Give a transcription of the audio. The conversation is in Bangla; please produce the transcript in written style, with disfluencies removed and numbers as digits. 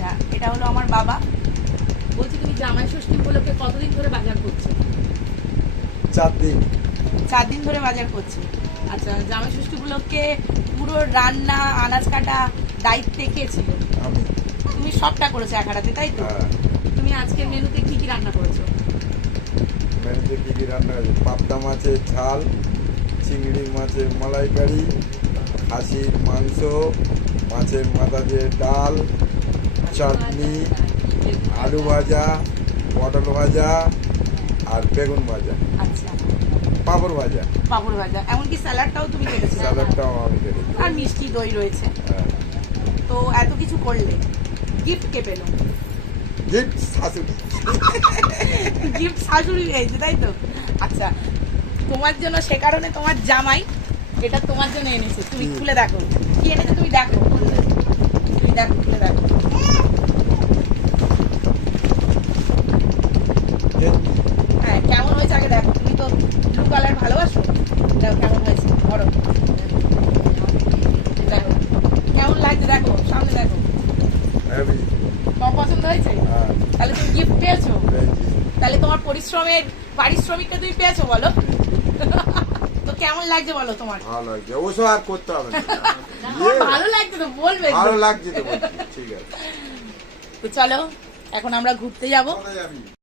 আচ্ছা, এটা হলো আমার বাবা। বলছি তুমি জামাই ষষ্ঠী উপলক্ষে কতদিন ধরে বাজার করছো? 4 দিন। 4 দিন ধরে বাজার করছি। আচ্ছা, জামাই ষষ্ঠী উপলক্ষে পুরো রান্না আনাজ কাটা দায়িত্বে কে ছিল? আমি। তুমি সবটা করেছো এক হাতে, তাই তো? হ্যাঁ। তুমি আজকের মেনুতে কি কি রান্না করেছো? মেনুতে কি কি রান্না হয়েছে? পাবদা মাছের ঝাল, চিংড়ি মাছের মালাইকারি, খাসির মাংস, মাছের মাথা দিয়ে ডাল, চাটনি, আলু ভাজা, পটল ভাজা আর বেগুন ভাজা, আচ্ছা, পাঁপড় ভাজা, পাঁপড় ভাজা, এমনকি স্যালাডটাও তুমি কেটেছো। স্যালাডটাও আমি কেটেছি। আর মিষ্টি দই রয়েছে। হ্যাঁ। তো এত কিছু করলে, গিফট কে পেলো? গিফট শাশুড়ি। গিফট শাশুড়ি পেয়েছে, তাই তো? আচ্ছা, তোমার জন্য সে কারণে তোমার জামাই এটা তোমার জন্য এনেছে। তুমি খুলে দেখো কি এনেছে, তুমি দেখো, তুমি দেখো, খুলে দেখো। হ্যাঁ, কেমন হয়েছে আগে দেখো। তুমি তো ব্লু কালার ভালোবাসো, দেখো কেমন হয়েছে। ধরো, দেখো কেমন লাগছে, দেখো সামনে দেখো। হেভি। তোমার পছন্দ হয়েছে? হ্যাঁ, তাহলে তুমি গিফট পেয়েছো। পেয়েছি। তাহলে তোমার পরিশ্রমের পারিশ্রমিকটা তুমি পেয়েছো, বলো। তো কেমন লাগছে বলো তোমার? ভালো লাগছে, ওসব আর করতে হবে না। আমার ভালো লাগছে তো বলবে তো। ভালো লাগছে তো বলছি, ঠিক আছে। তো চলো এখন আমরা ঘুরতে যাবো। কোথায় যাবি?